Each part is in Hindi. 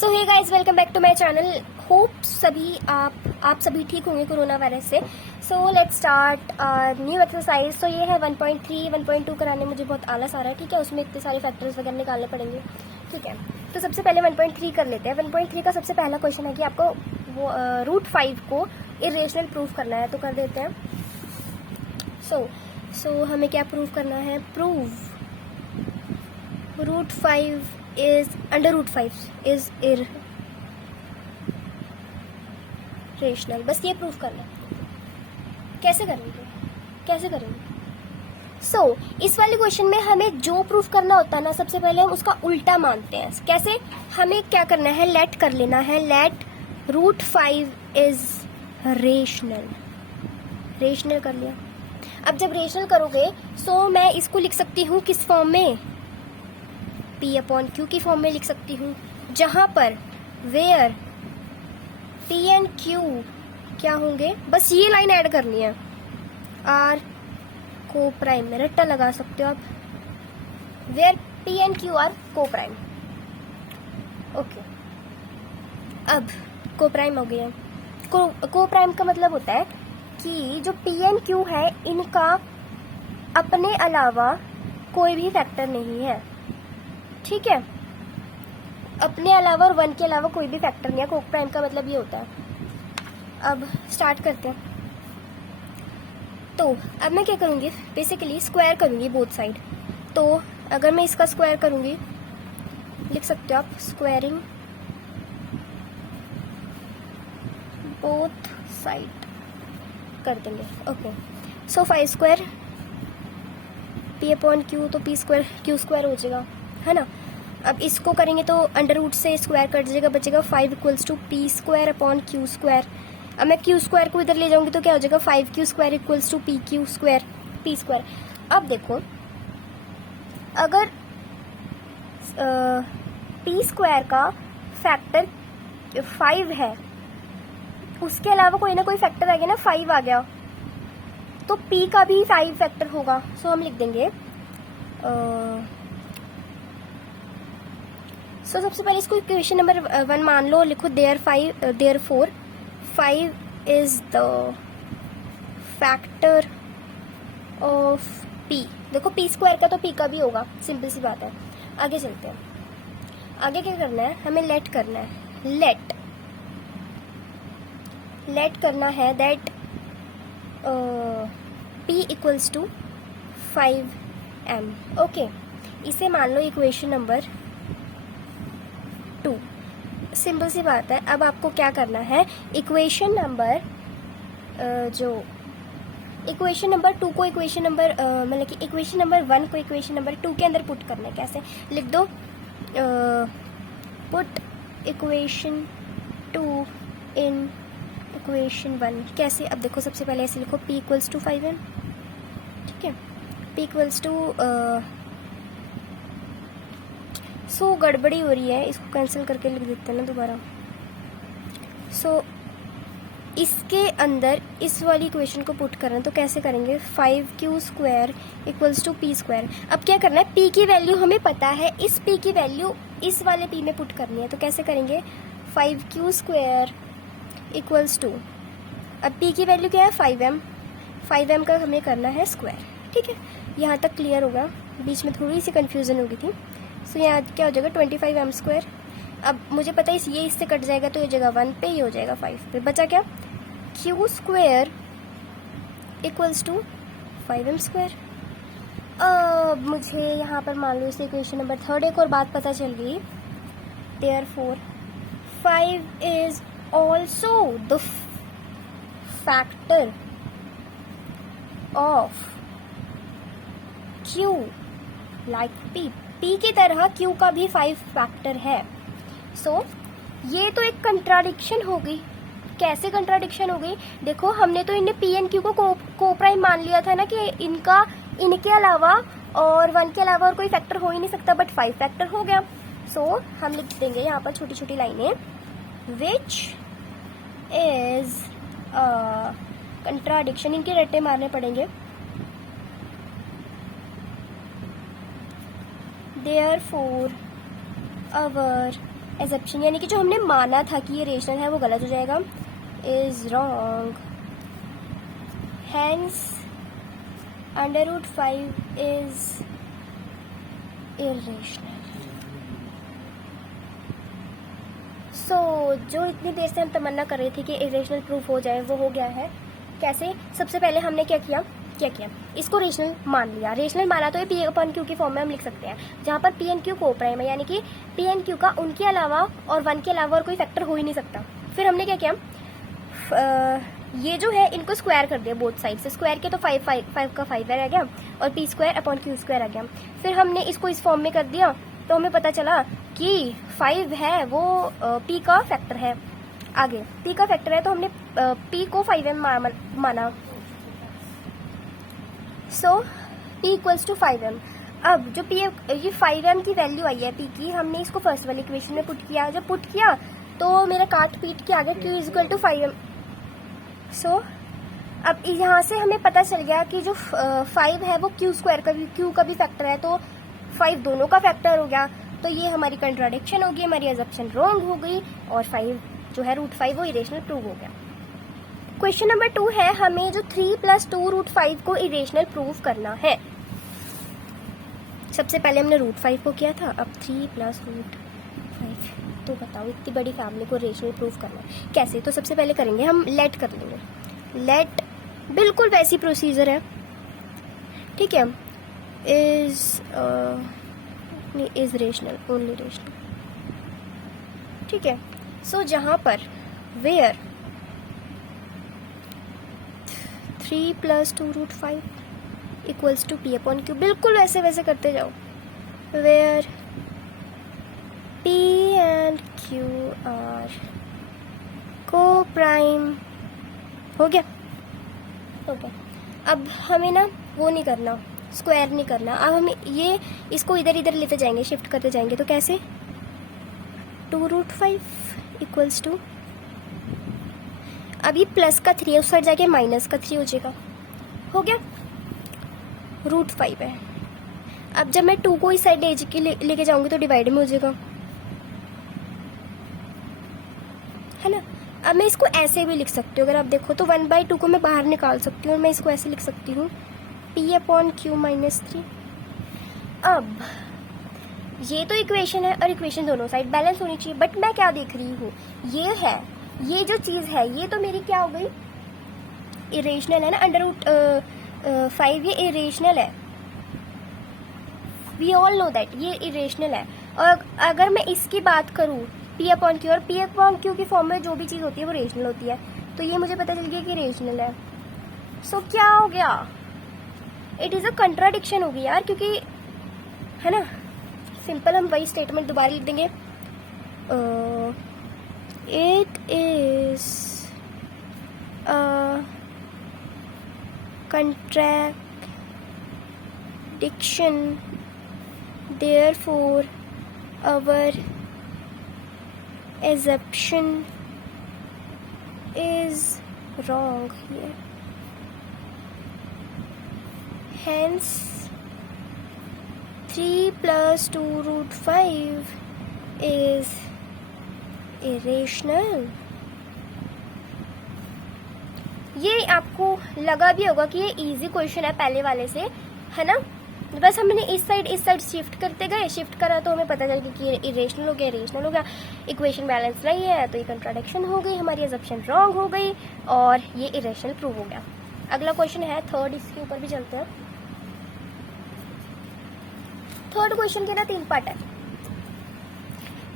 So hey guys, welcome back to my channel. Hope सभी आप सभी ठीक होंगे कोरोना वायरस से। So let's start new exercise. So ये है 1.3 1.2 कराने मुझे बहुत आलस आ रहा है, ठीक है। उसमें इतने सारे फैक्टर्स वगैरह निकालने पड़ेंगे, ठीक है। तो सबसे पहले 1.3 कर लेते हैं। 1.3 का सबसे पहला क्वेश्चन है कि आपको वो √5 को इरेशनल प्रूफ करना है, तो कर देते हैं। सो हमें क्या प्रूफ करना है? Prove √5 is under √5 is irrational। बस ये प्रूफ करना है। कैसे करेंगे? इस वाले क्वेश्चन में हमें जो प्रूफ करना होता है ना, सबसे पहले हम उसका उल्टा मानते हैं। कैसे? हमें क्या करना है? लेट कर लेना है। लेट √5 इज रेशनल कर लिया। अब जब रेशनल करोगे मैं इसको लिख सकती हूँ किस फॉर्म में? P/Q की फॉर्म में लिख सकती हूँ, जहां पर वेयर P एंड Q क्या होंगे? बस ये लाइन ऐड करनी है। R को प्राइम में रट्टा लगा सकते हो आप। Where P and Q are coprime. Okay, अब को प्राइम हो गया। को प्राइम का मतलब होता है कि जो P एंड Q है, इनका अपने अलावा कोई भी फैक्टर नहीं है, ठीक है। अपने अलावा और 1 के अलावा कोई भी फैक्टर नहीं है। कोक प्राइम का मतलब ये होता है। अब स्टार्ट करते हैं। तो अब मैं क्या करूंगी? बेसिकली स्क्वायर करूंगी बोथ साइड। तो अगर मैं इसका स्क्वायर करूंगी, लिख सकते हो आप स्क्वायरिंग बोथ साइड कर देंगे। ओके, सो 5 स्क्वायर P/Q, तो P स्क्वायर Q स्क्वायर हो जाएगा, है ना। अब इसको करेंगे तो अंडर रूट से स्क्वायर कट जाएगा, बचेगा 5 = P square upon Q square. अब मैं Q स्क्वायर को इधर ले जाऊंगी तो क्या हो जाएगा? 5Q square = PQ square, P square. अब देखो, अगर P स्क्वायर का फैक्टर 5 है, उसके अलावा कोई ना कोई फैक्टर आ गया ना, 5 आ गया, तो P का भी 5 फैक्टर होगा। सो हम लिख देंगे सबसे पहले इसको इक्वेशन नंबर 1 मान लो, लिखो therefore 5 is the factor of P। देखो P स्क्वायर का तो P का भी होगा, सिंपल सी बात है। आगे चलते हैं। आगे क्या करना है? हमें लेट करना है। लेट करना है दैट P = 5m। ओके, इसे मान लो इक्वेशन नंबर 2। सिंपल सी बात है। अब आपको क्या करना है? इक्वेशन नंबर 2 को इक्वेशन नंबर मतलब कि इक्वेशन नंबर 1 को इक्वेशन नंबर 2 के अंदर पुट करना है। कैसे? लिख दो पुट इक्वेशन 2 इन इक्वेशन 1। कैसे? अब देखो, सबसे पहले ऐसे लिखो P = 5m, ठीक है। P = गड़बड़ी हो रही है, इसको कैंसिल करके लिख देते हैं ना दोबारा। इसके अंदर इस वाली इक्वेशन को पुट करना है, तो कैसे करेंगे? 5Q square = P square. अब क्या करना है? P की वैल्यू हमें पता है, इस P की वैल्यू इस वाले P में पुट करनी है। तो कैसे करेंगे? 5Q स्क्वायर = अब P की वैल्यू क्या है? 5m का हमें करना है स्क्वायर, ठीक है। यहाँ तक क्लियर होगा? बीच में थोड़ी सी कंफ्यूजन हो गई थी। यहाँ क्या हो जाएगा? 25m square. अब मुझे पता है ये इससे कट जाएगा, तो ये जगह 1 पे, ये हो जाएगा 5 पे। बचा क्या? Q square = 5m square. अब मुझे यहाँ पर मान लो इसे इक्वेशन नंबर 3 एक और बात पता चल गई। Therefore 5 is also the factor of Q like P की तरह Q का भी 5 फैक्टर है। ये तो एक कंट्राडिक्शन हो गई। कैसे कंट्राडिक्शन हो गई? देखो, हमने तो इन्हें P एंड Q को को प्राइम मान लिया था ना, कि इनके अलावा और 1 के अलावा और कोई फैक्टर हो ही नहीं सकता, बट 5 फैक्टर हो गया। हम लिख देंगे यहाँ पर छोटी छोटी लाइनें, विच इज कंट्राडिक्शन। इनके रट्टे मारने पड़ेंगे। Therefore, our एजप्शन यानी कि जो हमने माना था कि ये रेशनल है वो गलत हो जाएगा, is wrong. Hence √5 is irrational. So जो इतनी देर से हम तमन्ना कर रहे थे कि इरेशनल प्रूफ हो जाए वो हो गया है। कैसे? सबसे पहले हमने क्या किया, इसको रेशनल मान लिया। रेशनल माना तो ये P/Q की फॉर्म में हम लिख सकते हैं, जहाँ पर P एंड Q को प्राइम है, यानी कि P एंड Q का उनके अलावा और 1 के अलावा और कोई फैक्टर हो ही नहीं सकता। फिर हमने क्या किया, ये जो है इनको स्क्वायर कर दिया बोथ साइड से। स्क्वायर के तो 5 का 5 रह गया और P²/Q² आ गया। फिर हमने इसको इस फॉर्म में कर दिया तो हमें पता चला कि 5 है वो P का फैक्टर है। आगे P का फैक्टर है तो हमने P को 5m माना। सो P = 5m। अब जो P ये 5m की वैल्यू आई है P की, हमने इसको फर्स्ट वाली इक्वेशन में पुट किया। जब पुट किया तो मेरा काट पीट के आ गया Q = 5m। सो अब यहाँ से हमें पता चल गया कि जो 5 है वो Q का भी फैक्टर है, तो 5 दोनों का फैक्टर हो गया। तो ये हमारी कंट्राडिक्शन होगी, हमारी अजम्पशन रॉन्ग हो गई और 5 जो है √5 वो इरेशनल प्रूव हो गया। क्वेश्चन नंबर 2 है, हमें जो 3 + 2 √5 को इरेशनल प्रूव करना है। सबसे पहले हमने √5 को किया था, अब 3 + √5। तो बताओ इतनी बड़ी फैमिली को रेशनल प्रूव करना है कैसे? तो सबसे पहले करेंगे हम लेट कर लेंगे। लेट बिल्कुल वैसी प्रोसीजर है, ठीक है। इज रेशनल, ओनली रेशनल, ठीक है। सो जहां पर वेयर 3 + 2 √5 = P/Q, बिल्कुल वैसे करते जाओ। Where P and Q are co-prime, हो गया। अब हमें ना वो नहीं करना, स्क्वायर नहीं करना। अब हम ये इसको इधर लेते जाएंगे, शिफ्ट करते जाएंगे। तो कैसे? 2 √5 = अब ये प्लस का 3 उस साइड जाके माइनस का 3 हो जाएगा, हो गया। √5 है। अब जब मैं 2 को इस साइड लेके जाऊंगी तो डिवाइड में हो जाएगा, है ना। अब मैं इसको ऐसे भी लिख सकती हूँ, अगर आप देखो तो 1/2 को मैं बाहर निकाल सकती हूँ और मैं इसको ऐसे लिख सकती हूँ P/Q - 3। अब ये तो इक्वेशन है और इक्वेशन दोनों साइड बैलेंस होनी चाहिए, बट मैं क्या देख रही हूँ, ये जो चीज़ है ये तो मेरी क्या हो गई, इरेशनल है ना। √5 ये इरेशनल है, वी ऑल नो दैट ये इरेशनल है। और अगर मैं इसकी बात करूँ P/Q, और P/Q की फॉर्म में जो भी चीज़ होती है वो रेशनल होती है, तो ये मुझे पता चल गया कि रेशनल है। सो क्या हो गया, इट इज़ अ कंट्राडिक्शन होगी यार, क्योंकि है ना। सिंपल हम वही स्टेटमेंट दोबारा लिख देंगे, it is a contradiction, therefore our assumption is wrong here, hence 3 + 2 √5 is irrational। ये आपको लगा भी होगा कि ये इजी क्वेश्चन है पहले वाले से, है ना। बस हमने इस साइड शिफ्ट करते गए, शिफ्ट करा तो हमें पता चल गया कि ये इरेशनल हो गया, रेशनल हो गया। इक्वेशन बैलेंस नहीं है तो ये कंट्राडिक्शन हो गई, हमारी अजम्पशन रॉन्ग हो गई और ये इरेशनल प्रूव हो गया। अगला क्वेश्चन है थर्ड, इसके ऊपर भी चलते हैं। थर्ड क्वेश्चन के ना 3 पार्ट है।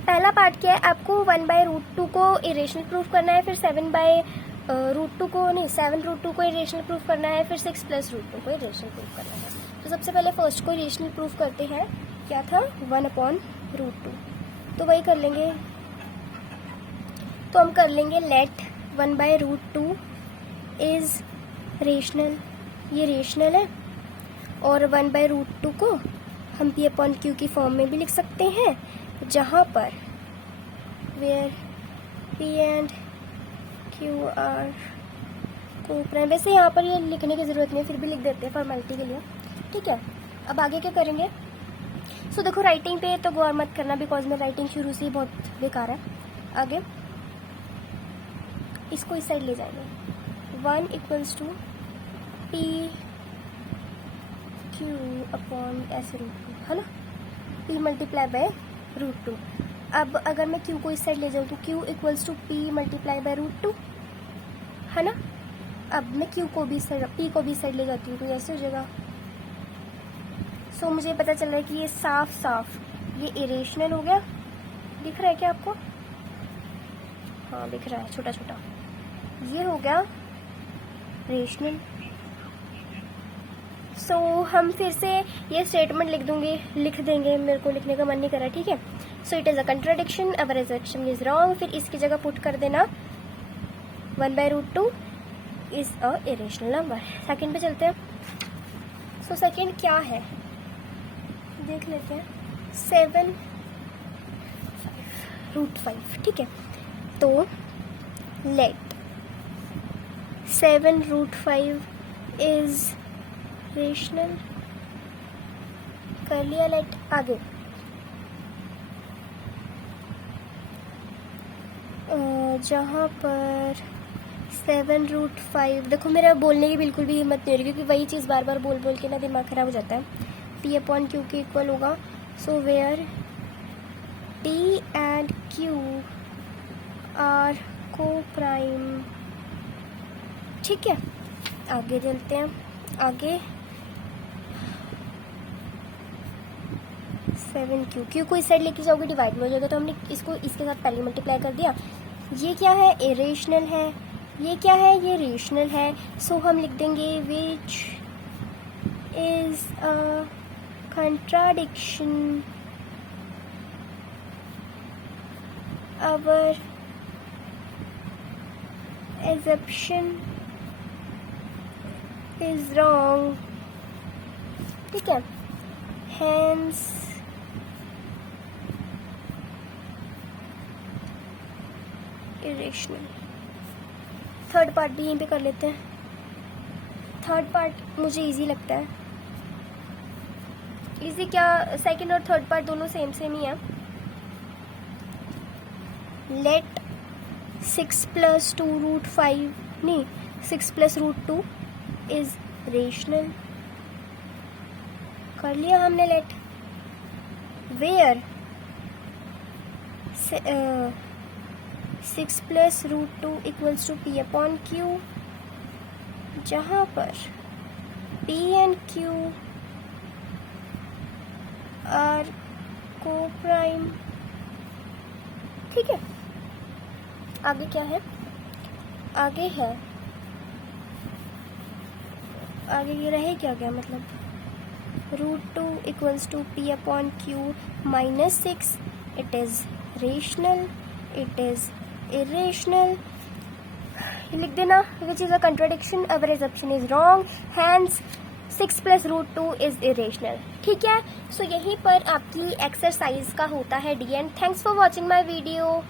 पहला पार्ट क्या है, आपको 1/√2 को इरेशनल प्रूफ करना है, फिर 7/√2 को नहीं 7√2 को इरेशनल प्रूफ करना है, फिर 6 + √2 को इरेशनल प्रूफ करना है। तो सबसे पहले फर्स्ट को इरेशनल प्रूफ करते हैं। क्या था, 1/√2, तो वही कर लेंगे। तो हम कर लेंगे लेट 1/√2 इज रेशनल, ये रेशनल है, और 1/√2 को हम P/Q की फॉर्म में भी लिख सकते हैं, जहाँ पर where P and Q are co-prime। वैसे यहाँ पर ये लिखने की ज़रूरत नहीं है, फिर भी लिख देते हैं फॉर्मेलिटी के लिए, ठीक है। अब आगे क्या करेंगे, सो देखो राइटिंग पे तो गौर मत करना, बिकॉज मेरी राइटिंग शुरू से ही बहुत बेकार है। आगे इसको इस साइड ले जाएंगे। 1 equals to P Q upon ऐसे √2, है ना, p मल्टीप्लाई बाय √2। अब अगर मैं q को इस साइड ले जाऊँ तो q equals to p multiply by √2, है ना। अब मैं q को भी साइड, p को भी साइड ले जाती हूँ तो ऐसे हो जाएगा। सो मुझे पता चल रहा है कि ये साफ साफ ये इरेशनल हो गया। दिख रहा है क्या आपको? हाँ दिख रहा है, छोटा छोटा। ये हो गया रेशनल। सो हम फिर से ये स्टेटमेंट लिख देंगे, मेरे को लिखने का मन नहीं कर रहा, ठीक है। So it is a contradiction, our assertion is wrong. फिर इसकी जगह पुट कर देना 1/√2 is a irrational number. Second पे चलते हैं। सो सेकंड क्या है देख लेते हैं। 7√5, ठीक है। तो लेट 7√5 इज रेशनल कर लिया। लेट आगे जहाँ पर 7√5, देखो मेरा बोलने की बिल्कुल भी हिम्मत नहीं हो रही क्योंकि वही चीज़ बार बार बोल बोल के ना दिमाग खराब हो जाता है। p अपॉन क्यू के इक्वल होगा। So where t and q are coprime, ठीक है। आगे चलते हैं। आगे 7q, q को इस साइड लेके जाओगे डिवाइड में हो जाएगा, तो हमने इसको इसके साथ पहले मल्टीप्लाई कर दिया। ये क्या है? इरेशनल है। ये क्या है? ये रेशनल है। सो हम लिख देंगे विच is a contradiction, our assumption is wrong, ठीक है। hence irrational। थर्ड पार्ट भी यहीं पे कर लेते हैं। थर्ड पार्ट मुझे इजी लगता है। इजी क्या, सेकंड और थर्ड पार्ट दोनों सेम ही है। लेट 6 + 2√5 नहीं 6 + √2 इज रेशनल कर लिया हमने। Let where 6 + √2 equals to p upon q, जहाँ पर p and q are coprime, ठीक है। आगे क्या है? आगे है, आगे ये रहे क्या क्या मतलब √2 equals to p upon q -6। It is rational, it is irrational. ये लिख देना which is a contradiction, our assumption is wrong, hence 6 + √2 is irrational, ठीक है। सो यहीं पर आपकी एक्सरसाइज का होता है D and. Thanks for watching my video.